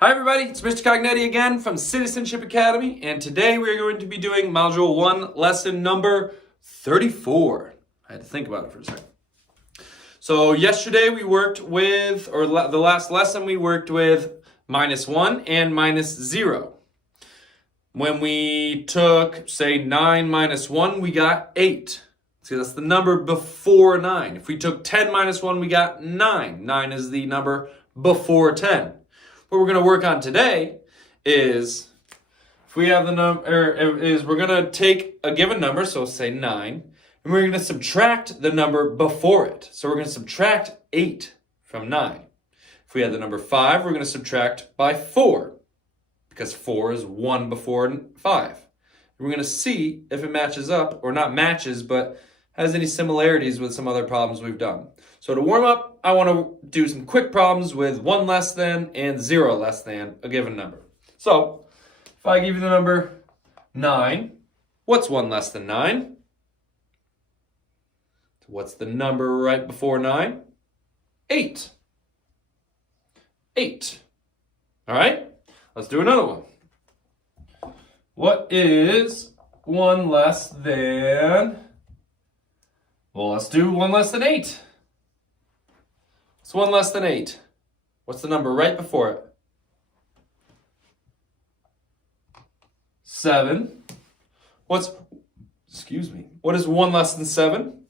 Hi everybody, it's Mr. Cognetti again from Citizenship Academy, and today we're going to be doing Module 1, lesson number 34. I had to think about it for a second. So yesterday we worked with, the last lesson we worked with -1 and -0. When we took, say, 9 minus 1, we got 8. See, that's the number before 9. If we took 10 minus 1, we got 9. 9 is the number before 10. What we're going to work on today is, if we have the number, is we're going to take a given number, so say 9, and we're going to subtract the number before it. So we're going to subtract 8 from 9. If we have the number 5, we're going to subtract by 4, because 4 is 1 before 5. And we're going to see if it matches up, or not matches, but has any similarities with some other problems we've done. So to warm up, I want to do some quick problems with 1 less than and 0 less than a given number. So if I give you the number 9, what's 1 less than 9? What's the number right before 9? 8. 8. All right, let's do another one. What is 1 less than... Well, let's do 1 less than 8. What's 1 less than 8? What's the number right before it? 7. What is 1 less than 7?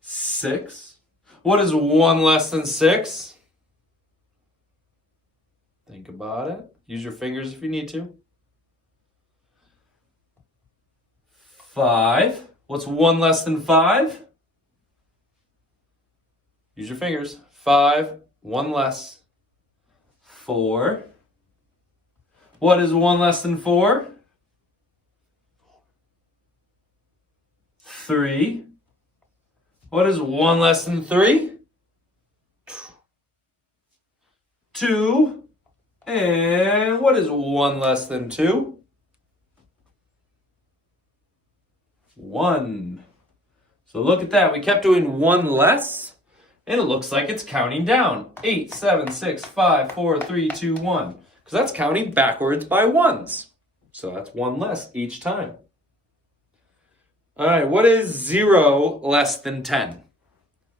6. What is 1 less than 6? Think about it. Use your fingers if you need to. 5. What's 1 less than 5? Use your fingers. 5, 1 less. 4. What is 1 less than 4? 3. What is 1 less than 3? 2. And what is 1 less than 2? 1. So look at that. We kept doing 1 less, and it looks like it's counting down. 8, 7, 6, 5, 4, 3, 2, 1. Because that's counting backwards by ones. So that's 1 less each time. All right, what is 0 less than 10?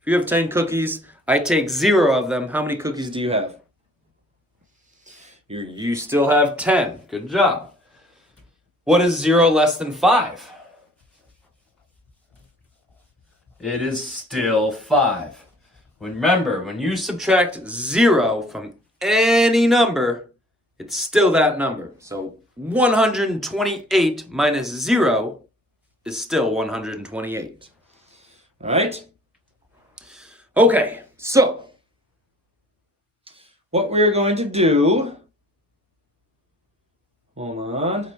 If you have 10 cookies, I take 0 of them. How many cookies do you have? You still have 10. Good job. What is 0 less than 5? It is still 5. Remember, when you subtract 0 from any number, it's still that number. So 128 minus 0 is still 128. All right? Okay, so what we're going to do, hold on.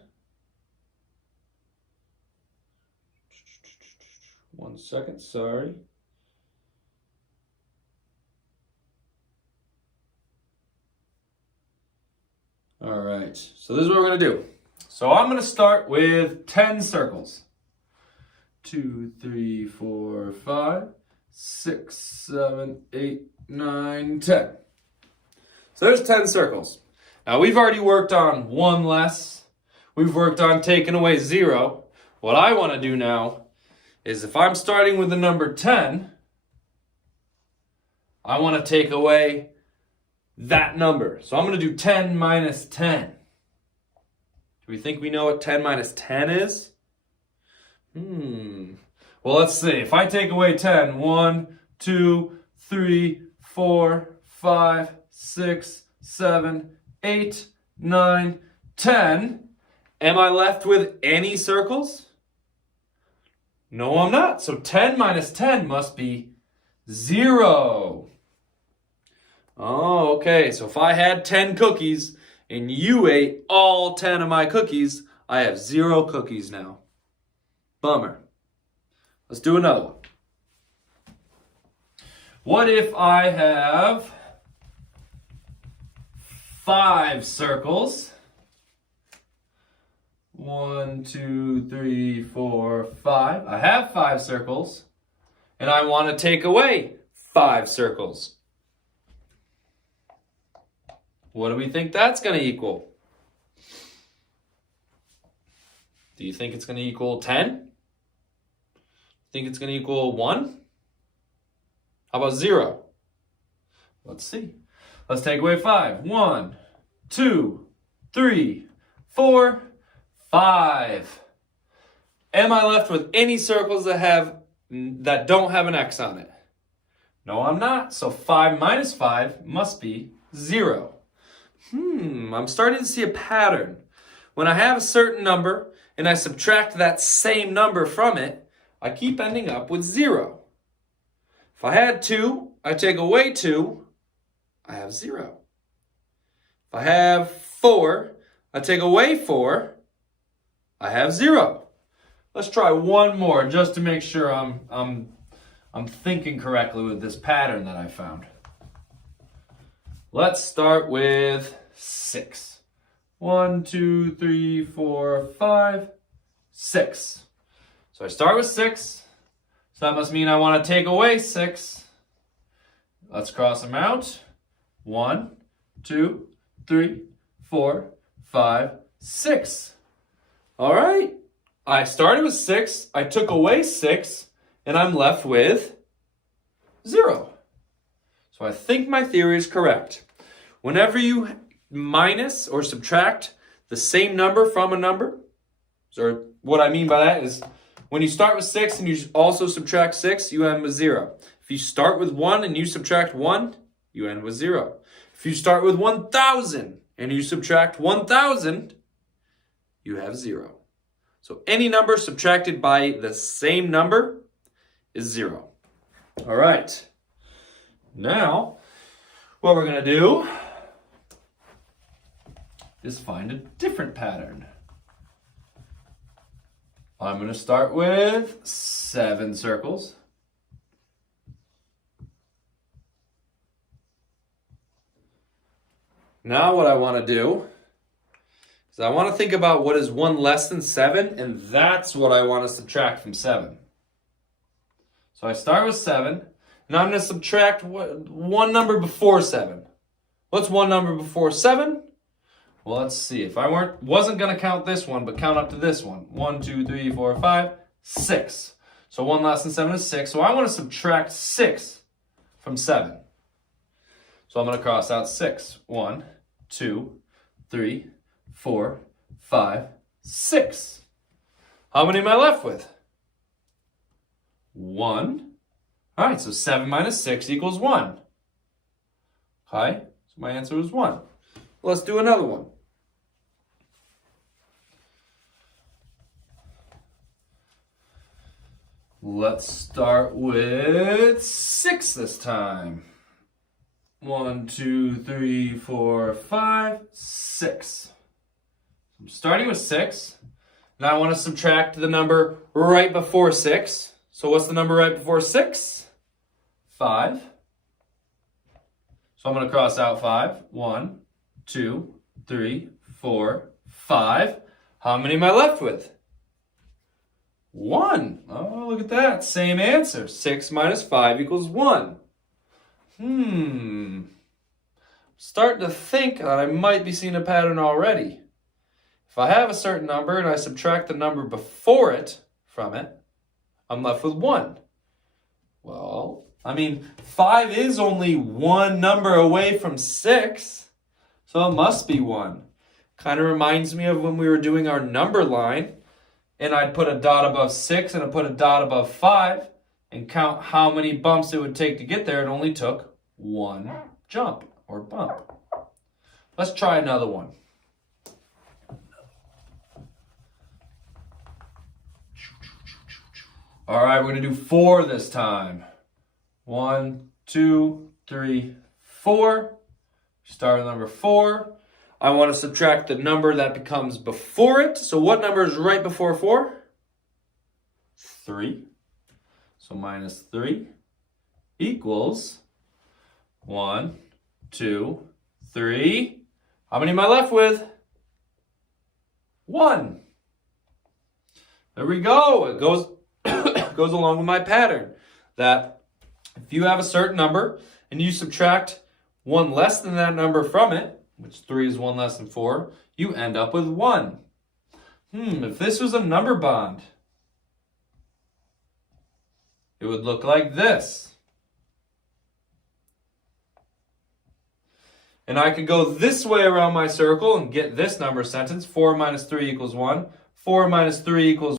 1 second, sorry. All right, so this is what we're going to do. So I'm going to start with 10 circles. 2, 3, 4, 5, 6, 7, 8, 9, 10. So there's 10 circles. Now we've already worked on 1 less. We've worked on taking away 0. What I want to do now is, if I'm starting with the number 10, I want to take away that number. So I'm going to do 10 minus 10. Do we think we know what 10 minus 10 is? Well, let's see. If I take away 10, 1, 2, 3, 4, 5, 6, 7, 8, 9, 10. Am I left with any circles? No, I'm not. So 10 minus 10 must be 0. Oh, okay. So if I had 10 cookies and you ate all 10 of my cookies, I have 0 cookies now. Bummer. Let's do another one. What if I have 5 circles? 1, 2, 3, 4, 5. I have 5 circles, and I want to take away 5 circles. What do we think that's going to equal? Do you think it's going to equal 10? Think it's going to equal 1? How about 0? Let's see. Let's take away 5. 1, 2, 3, 4, 5. Am I left with any circles that don't have an X on it? No, I'm not. So 5 minus 5 must be 0. I'm starting to see a pattern. When I have a certain number and I subtract that same number from it, I keep ending up with 0. If I had 2, I take away 2, I have 0. If I have 4, I take away 4, I have 0. Let's try one more just to make sure I'm thinking correctly with this pattern that I found. Let's start with 6. 1, 2, 3, 4, 5, 6. So I start with 6. So that must mean I want to take away 6. Let's cross them out. 1, 2, 3, 4, 5, 6. All right. I started with 6. I took away 6. And I'm left with 0. So I think my theory is correct. Whenever you minus or subtract the same number from a number, so what I mean by that is when you start with 6 and you also subtract 6, you end with 0. If you start with 1 and you subtract 1, you end with 0. If you start with 1,000 and you subtract 1,000, you have 0. So any number subtracted by the same number is 0. All right. Now, what we're going to do is find a different pattern. I'm going to start with 7 circles. Now what I want to do is I want to think about what is 1 less than 7, and that's what I want to subtract from 7. So I start with 7, and I'm going to subtract one number before 7. What's one number before 7? Well, let's see. If I wasn't going to count this one, but count up to this one. 1, 2, 3, 4, 5, 6. So 1 less than 7 is 6. So I want to subtract 6 from 7. So I'm going to cross out 6. 1, 2, 3, 4, 5, 6. How many am I left with? 1. All right, so 7 minus 6 equals 1. Okay, so my answer is 1. Let's do another one. Let's start with 6 this time. 1, 2, 3, 4, 5, 6. I'm starting with 6. Now I want to subtract the number right before 6. So what's the number right before 6? 5. So I'm going to cross out 5. 1, 2, 3, 4, 5. How many am I left with? 1. Oh, look at that. Same answer. 6 minus 5 equals 1. Starting to think that I might be seeing a pattern already. If I have a certain number and I subtract the number before it from it, I'm left with 1. Well, I mean, 5 is only one number away from 6, so it must be 1. Kind of reminds me of when we were doing our number line, and I'd put a dot above 6 and I'd put a dot above 5 and count how many bumps it would take to get there. It only took 1 jump or bump. Let's try another one. All right, we're going to do 4 this time. 1, 2, 3, 4. Start with number 4. I want to subtract the number that becomes before it. So what number is right before 4? 3. So minus 3 equals 1, 2, 3. How many am I left with? 1. There we go. It goes goes along with my pattern that if you have a certain number and you subtract 1 less than that number from it, which 3 is 1 less than 4, you end up with 1. If this was a number bond, it would look like this. And I could go this way around my circle and get this number sentence. 4 minus 3 equals 1. 4 minus 3 equals